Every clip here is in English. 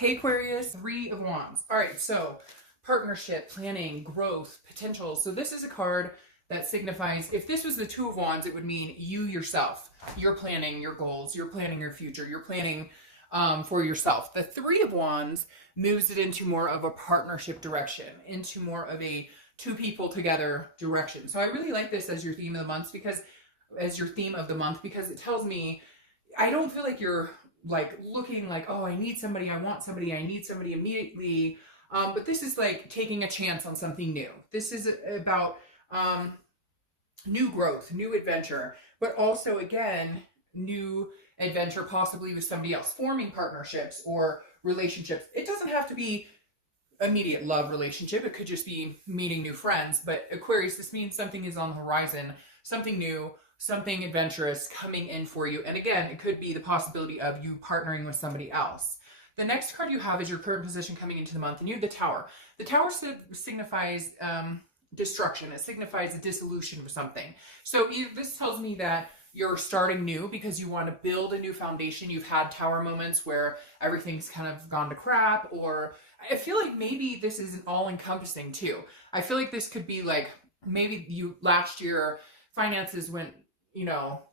Hey Aquarius, Three of Wands. All right, so partnership, planning, growth, potential. So this is a card that signifies, if this was the Two of Wands, it would mean you yourself. You're planning your goals, you're planning your future, you're planning for yourself. The Three of Wands moves it into more of a partnership direction, into more of a two people together direction. So I really like this as your theme of the month because it tells me I don't feel like you're like looking like, oh, I need somebody, I want somebody, I need somebody immediately. But this is like taking a chance on something new. This is about new growth, new adventure, but also again, new adventure possibly with somebody else, forming partnerships or relationships. It doesn't have to be immediate love relationship. It could just be meeting new friends. But Aquarius, this means something is on the horizon, something new, something adventurous coming in for you. And again, it could be the possibility of you partnering with somebody else. The next card you have is your current position coming into the month, and you have the Tower. The Tower signifies destruction. It signifies a dissolution of something. So this tells me that you're starting new because you want to build a new foundation. You've had Tower moments where everything's kind of gone to crap, or I feel like maybe this isn't all encompassing too. I feel like this could be like maybe you last year finances went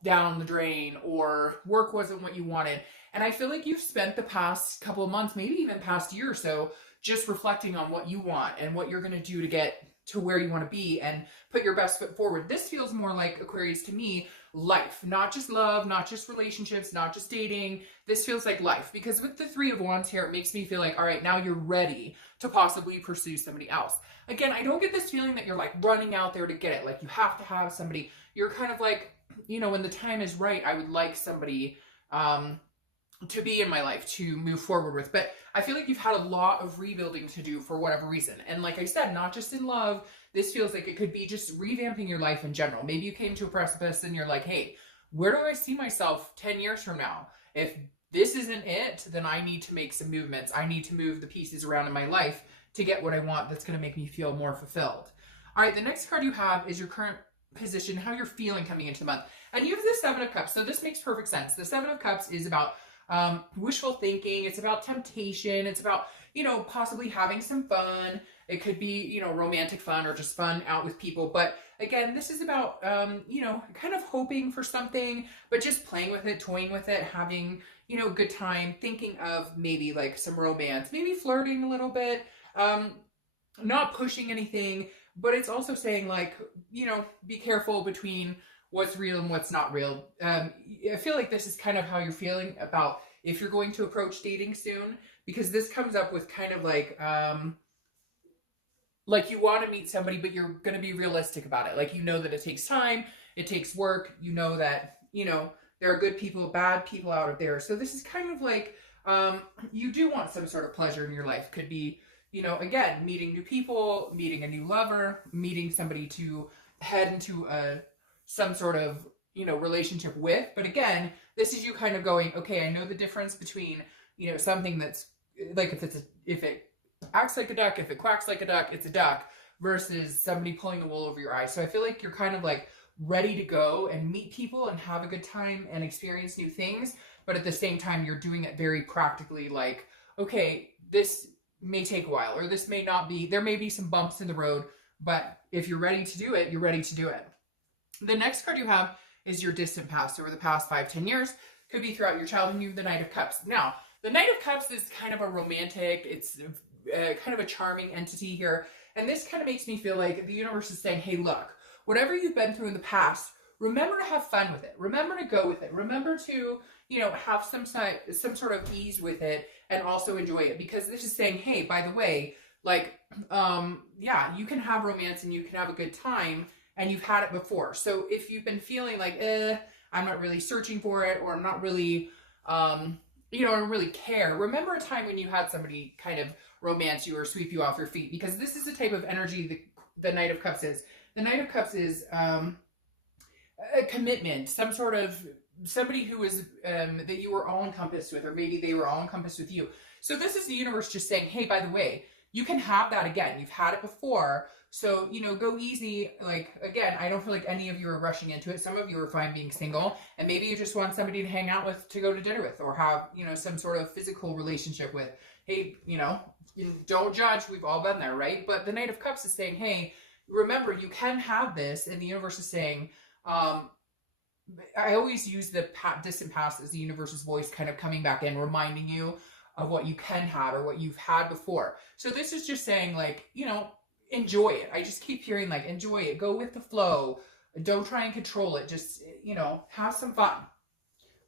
down the drain, or work wasn't what you wanted. And I feel like you've spent the past couple of months, maybe even past year or so, just reflecting on what you want and what you're going to do to get to where you want to be and put your best foot forward. This feels more like, Aquarius, to me, life, not just love, not just relationships, not just dating. This feels like life, because with the Three of Wands here, it makes me feel like, all right, now you're ready to possibly pursue somebody else. Again, I don't get this feeling that you're like running out there to get it. Like you have to have somebody. You're kind of like, when the time is right, I would like somebody to be in my life to move forward with. But I feel like you've had a lot of rebuilding to do for whatever reason. And like I said, not just in love, this feels like it could be just revamping your life in general. Maybe you came to a precipice and you're like, hey, where do I see myself 10 years from now? If this isn't it, then I need to make some movements. I need to move the pieces around in my life to get what I want that's going to make me feel more fulfilled. All right, the next card you have is your current position, how you're feeling coming into the month. And you have the Seven of Cups. So this makes perfect sense. The Seven of Cups is about wishful thinking. It's about temptation. It's about, possibly having some fun. It could be, romantic fun or just fun out with people. But again, this is about, kind of hoping for something, but just playing with it, toying with it, having, a good time, thinking of maybe like some romance, maybe flirting a little bit, not pushing anything, but it's also saying like, be careful between what's real and what's not real. I feel like this is kind of how you're feeling about if you're going to approach dating soon, because this comes up with kind of like you want to meet somebody, but you're going to be realistic about it. Like, that it takes time, it takes work, that, there are good people, bad people out there. So this is kind of like, you do want some sort of pleasure in your life. Could be, again, meeting new people, meeting a new lover, meeting somebody to head into some sort of, relationship with. But again, this is you kind of going, okay, I know the difference between, something that's like, if it acts like a duck, if it quacks like a duck, it's a duck, versus somebody pulling the wool over your eyes. So I feel like you're kind of like ready to go and meet people and have a good time and experience new things. But at the same time, you're doing it very practically, like, okay, this may take a while, or this may not be, there may be some bumps in the road, but if you're ready to do it, you're ready to do it. The next card you have is your distant past, over the past 5-10 years. Could be throughout your childhood. You have the Knight of Cups. Now, the Knight of Cups is kind of a romantic, it's kind of a charming entity here. And this kind of makes me feel like the universe is saying, hey, look, whatever you've been through in the past, remember to have fun with it. Remember to go with it. Remember to, have some sort of ease with it and also enjoy it. Because this is saying, hey, by the way, like, yeah, you can have romance and you can have a good time, and you've had it before. So if you've been feeling like, I'm not really searching for it, or I'm not really, I don't really care, remember a time when you had somebody kind of romance you or sweep you off your feet, because this is the type of energy the Knight of Cups is. The Knight of Cups is a commitment, some sort of somebody who is that you were all encompassed with, or maybe they were all encompassed with you. So this is the universe just saying, hey, by the way, you can have that again. You've had it before. So, you know, go easy. Like, again, I don't feel like any of you are rushing into it. Some of you are fine being single, and maybe you just want somebody to hang out with, to go to dinner with, or have, you know, some sort of physical relationship with. Hey, you know, don't judge. We've all been there, right? But the Knight of Cups is saying, hey, remember, you can have this. And the universe is saying, I always use the distant past as the universe's voice kind of coming back in, reminding you of what you can have or what you've had before. So this is just saying, like, you know, enjoy it. I just keep hearing, like, enjoy it. Go with the flow. Don't try and control it. Just, you know, have some fun.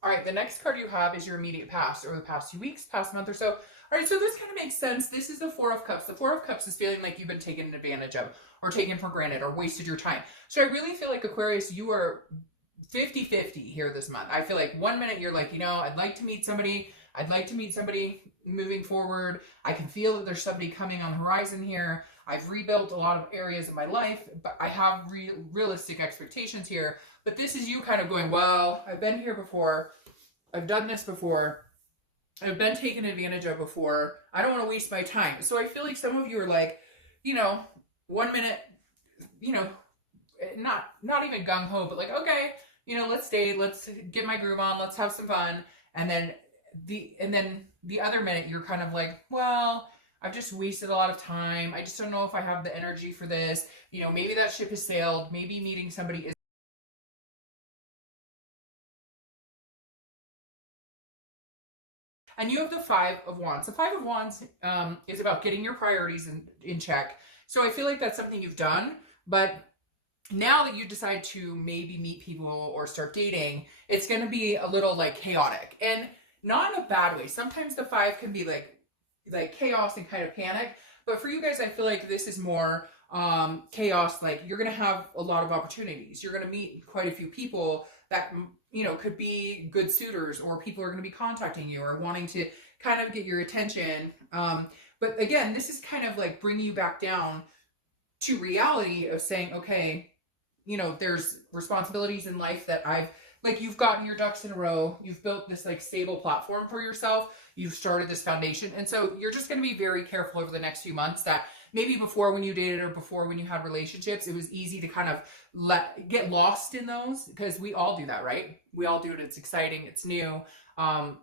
All right, the next card you have is your immediate past, or the past 2 weeks, past month or so. All right, so this kind of makes sense. This is the Four of Cups. The Four of Cups is feeling like you've been taken advantage of, or taken for granted, or wasted your time. So I really feel like, Aquarius, you are 50-50 here this month. I feel like 1 minute you're like, you know, I'd like to meet somebody. I'd like to meet somebody moving forward. I can feel that there's somebody coming on the horizon here. I've rebuilt a lot of areas of my life, but I have realistic expectations here. But this is you kind of going, well, I've been here before. I've done this before. I've been taken advantage of before. I don't want to waste my time. So I feel like some of you are like, you know, 1 minute, you know, not even gung-ho, but like, okay, you know, let's date, let's get my groove on, let's have some fun. And then the other minute you're kind of like, well, I've just wasted a lot of time. I just don't know if I have the energy for this. You know, maybe that ship has sailed. Maybe meeting somebody is. And you have the Five of Wands. The Five of Wands is about getting your priorities in check. So I feel like that's something you've done, but now that you decide to maybe meet people or start dating, it's going to be a little like chaotic, and not in a bad way. Sometimes the Five can be like chaos and kind of panic, but for you guys, I feel like this is more chaos. Like, you're going to have a lot of opportunities. You're going to meet quite a few people that, you know, could be good suitors, or people are going to be contacting you or wanting to kind of get your attention. But again, this is kind of like bringing you back down to reality of saying, okay, you know, there's responsibilities in life that you've gotten your ducks in a row. You've built this like stable platform for yourself. You've started this foundation. And so you're just going to be very careful over the next few months that maybe before, when you dated, or before when you had relationships, it was easy to kind of get lost in those, because we all do that, right? We all do it. It's exciting. It's new,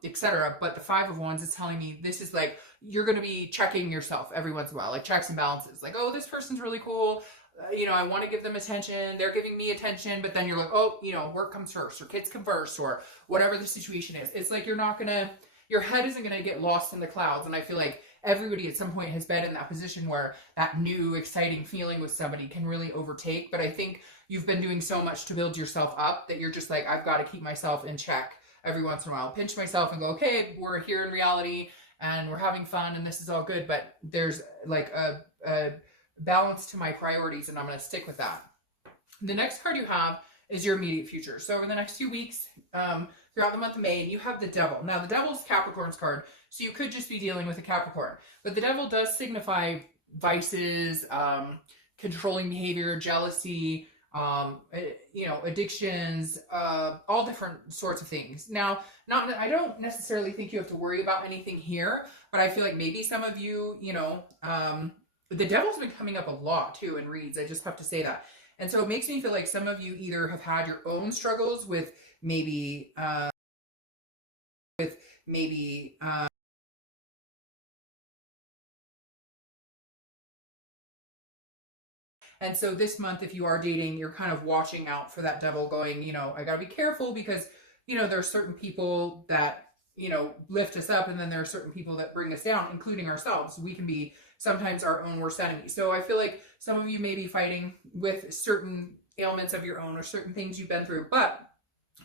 etc. But the Five of Wands is telling me this is like, you're going to be checking yourself every once in a while, like checks and balances. Like, oh, this person's really cool. You know, I want to give them attention. They're giving me attention. But then you're like, oh, you know, work comes first, or kids come first, or whatever the situation is. It's like your head isn't going to get lost in the clouds. And I feel like everybody at some point has been in that position where that new exciting feeling with somebody can really overtake. But I think you've been doing so much to build yourself up that you're just like, I've got to keep myself in check every once in a while. Pinch myself and go, okay, we're here in reality and we're having fun and this is all good. But there's like a balance to my priorities, and I'm going to stick with that. The next card you have is your immediate future. So over the next few weeks, throughout the month of May, you have the Devil. Now, the Devil's Capricorn's card, so you could just be dealing with a Capricorn. But the Devil does signify vices, controlling behavior, jealousy, you know, addictions, all different sorts of things. Now, I don't necessarily think you have to worry about anything here, but I feel like maybe some of you, you know, the Devil's been coming up a lot too in reads. I just have to say that. And so it makes me feel like some of you either have had your own struggles with maybe, and so this month, if you are dating, you're kind of watching out for that Devil, going, you know, I gotta be careful, because, you know, there are certain people that, you know, lift us up, and then there are certain people that bring us down, including ourselves. We can be sometimes our own worst enemy. So I feel like some of you may be fighting with certain ailments of your own, or certain things you've been through. But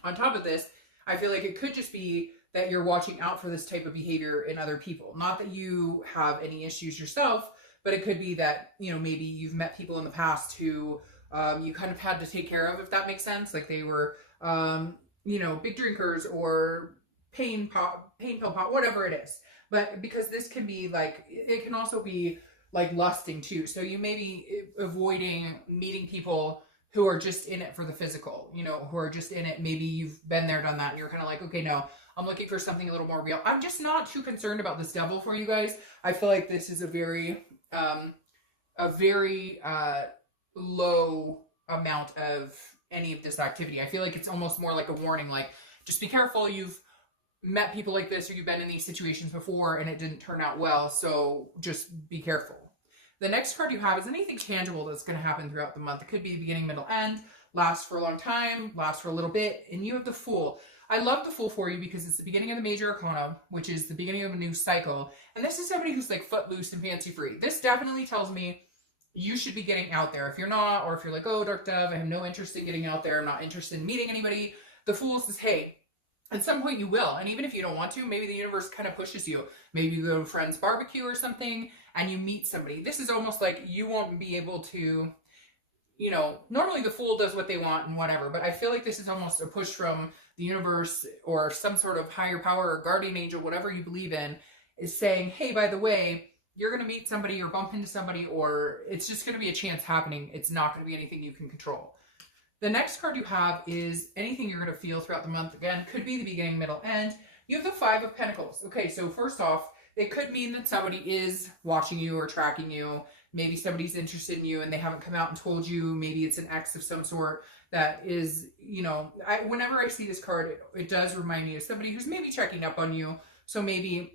on top of this, I feel like it could just be that you're watching out for this type of behavior in other people. Not that you have any issues yourself, but it could be that, you know, maybe you've met people in the past who you kind of had to take care of, if that makes sense. Like they were, you know, big drinkers, or pain pill pop, whatever it is. But because this can be like, it can also be like lusting too. So you may be avoiding meeting people who are just in it for the physical, you know, who are just in it. Maybe you've been there, done that, and you're kind of like, okay, no, I'm looking for something a little more real. I'm just not too concerned about this Devil for you guys. I feel like this is a very a very low amount of any of this activity. I feel like it's almost more like a warning, like, just be careful. You've met people like this, or you've been in these situations before and it didn't turn out well, so just be careful. The next card you have is anything tangible that's going to happen throughout the month. It could be beginning, middle, end, last for a long time, last for a little bit, and you have the Fool. I love the Fool for you because it's the beginning of the major arcana, which is the beginning of a new cycle, and this is somebody who's like footloose and fancy free. This definitely tells me you should be getting out there. If you're not, or if you're like, oh, Dark Dove, I have no interest in getting out there, I'm not interested in meeting anybody, the Fool says, hey, at some point you will. And even if you don't want to, maybe the universe kind of pushes you. Maybe you go to a friend's barbecue or something and you meet somebody. This is almost like you won't be able to, you know, normally the Fool does what they want and whatever, but I feel like this is almost a push from the universe or some sort of higher power or guardian angel, whatever you believe in, is saying, hey, by the way, you're going to meet somebody or bump into somebody, or it's just going to be a chance happening. It's not going to be anything you can control. The next card you have is anything you're going to feel throughout the month. Again, could be the beginning, middle, end. You have the Five of Pentacles. Okay, so first off, it could mean that somebody is watching you or tracking you. Maybe somebody's interested in you and they haven't come out and told you. Maybe it's an ex of some sort that is, you know, whenever I see this card, it does remind me of somebody who's maybe checking up on you. So maybe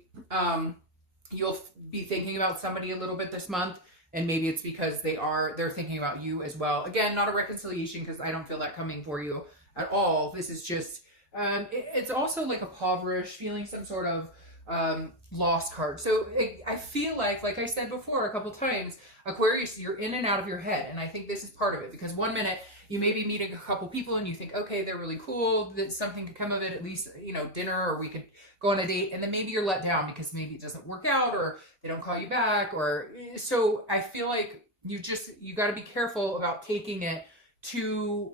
you'll be thinking about somebody a little bit this month, and maybe it's because they're thinking about you as well. Again, not a reconciliation, because I don't feel that coming for you at all. This is just, it's also like a impoverished feeling, some sort of lost card. So I feel like I said before a couple times, Aquarius, you're in and out of your head. And I think this is part of it, because one minute you may be meeting a couple people and you think, okay, they're really cool, that something could come of it, at least, you know, dinner, or we could go on a date. And then maybe you're let down because maybe it doesn't work out, or they don't call you back, or so I feel like you got to be careful about taking it too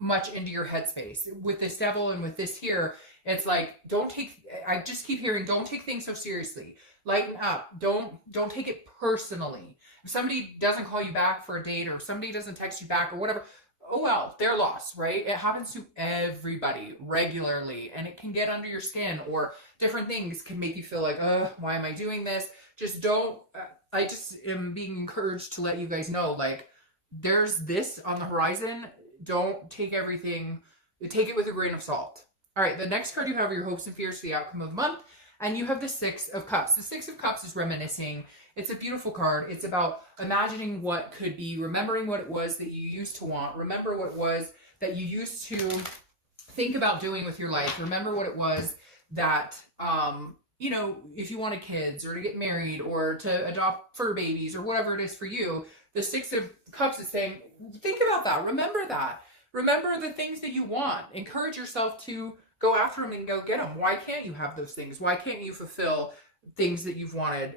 much into your headspace. With this Devil and with this here, it's like, I just keep hearing, don't take things so seriously. Lighten up. Don't take it personally. If somebody doesn't call you back for a date, or if somebody doesn't text you back or whatever, oh well, they're lost, right? It happens to everybody regularly, and it can get under your skin, or different things can make you feel like, why am I doing this? Just don't, I just am being encouraged to let you guys know, like, there's this on the horizon. Don't take everything, take it with a grain of salt. All right, the next card you have are your hopes and fears for the outcome of the month, and you have the Six of Cups. The Six of Cups is reminiscing. It's a beautiful card. It's about imagining what could be, remembering what it was that you used to want. Remember what it was that you used to think about doing with your life. Remember what it was that, you know, if you wanted kids, or to get married, or to adopt fur babies, or whatever it is for you, the Six of Cups is saying, think about that. Remember that. Remember the things that you want. Encourage yourself to go after them and go get them. Why can't you have those things? Why can't you fulfill things that you've wanted?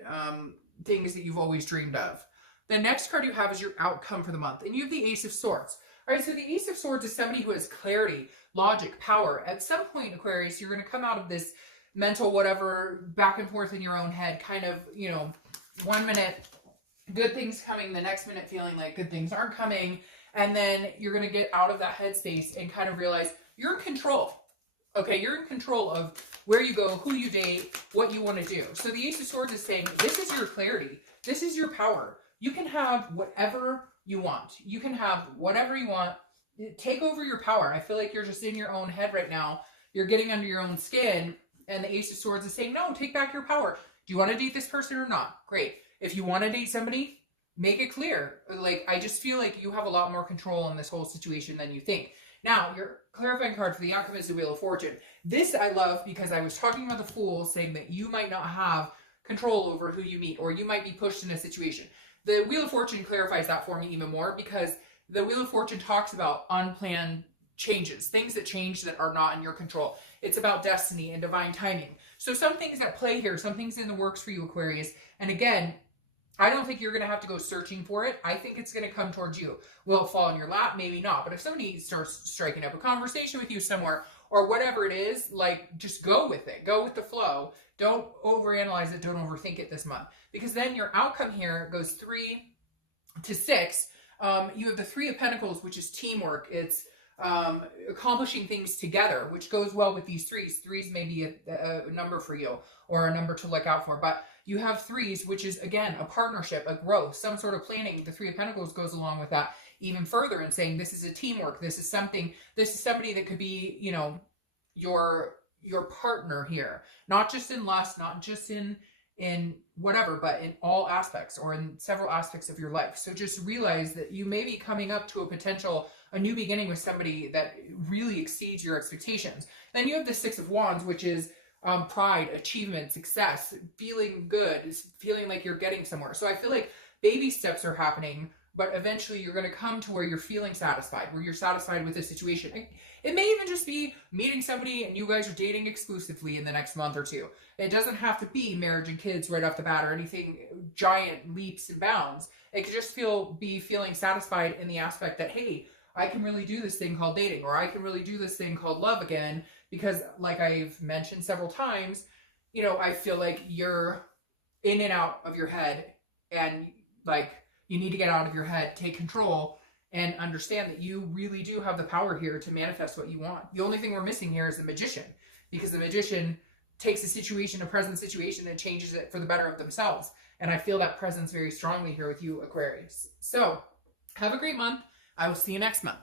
Things that you've always dreamed of. The next card you have is your outcome for the month, and you have the Ace of Swords. All right, so the Ace of Swords is somebody who has clarity, logic, power. At some point, Aquarius, you're going to come out of this mental whatever, back and forth in your own head, kind of, you know, one minute good things coming, the next minute feeling like good things aren't coming, and then you're going to get out of that headspace and kind of realize you're in control. Okay, you're in control of where you go, who you date, what you want to do. So the Ace of Swords is saying, this is your clarity. This is your power. You can have whatever you want. You can have whatever you want. Take over your power. I feel like you're just in your own head right now. You're getting under your own skin. And the Ace of Swords is saying, no, take back your power. Do you want to date this person or not? Great. If you want to date somebody, make it clear. Like, I just feel like you have a lot more control in this whole situation than you think. Now, your clarifying card for the outcome is the Wheel of Fortune. This I love because I was talking about the Fool, saying that you might not have control over who you meet, or you might be pushed in a situation. The Wheel of Fortune clarifies that for me even more, because the Wheel of Fortune talks about unplanned changes, things that change that are not in your control. It's about destiny and divine timing. So some things at play here, some things in the works for you, Aquarius. And again, I don't think you're going to have to go searching for it. I think it's going to come towards you. Will it fall in your lap? Maybe not. But if somebody starts striking up a conversation with you somewhere, or whatever it is, like, just go with it. Go with the flow. Don't overanalyze it. Don't overthink it this month. Because then your outcome here goes 3 to 6. You have the Three of Pentacles, which is teamwork. It's accomplishing things together, which goes well with these threes. Threes may be a number for you, or a number to look out for. But You have threes, which is, again, a partnership, a growth, some sort of planning. The Three of Pentacles goes along with that even further and saying this is a teamwork. This is somebody that could be, you know, your partner here, not just in lust, not just in whatever, but in all aspects or in several aspects of your life. So just realize that you may be coming up to a new beginning with somebody that really exceeds your expectations. Then you have the Six of Wands, which is pride, achievement, success, feeling good, feeling like you're getting somewhere. So I feel like baby steps are happening, but eventually you're going to come to where you're feeling satisfied, where you're satisfied with the situation. It may even just be meeting somebody and you guys are dating exclusively in the next month or two. It doesn't have to be marriage and kids right off the bat or anything giant leaps and bounds. It could just be feeling satisfied in the aspect that, hey, I can really do this thing called dating, or I can really do this thing called love again, because like I've mentioned several times, you know, I feel like you're in and out of your head, and like you need to get out of your head, take control, and understand that you really do have the power here to manifest what you want. The only thing we're missing here is the Magician, because the Magician takes a present situation, and changes it for the better of themselves. And I feel that presence very strongly here with you, Aquarius. So have a great month. I will see you next month.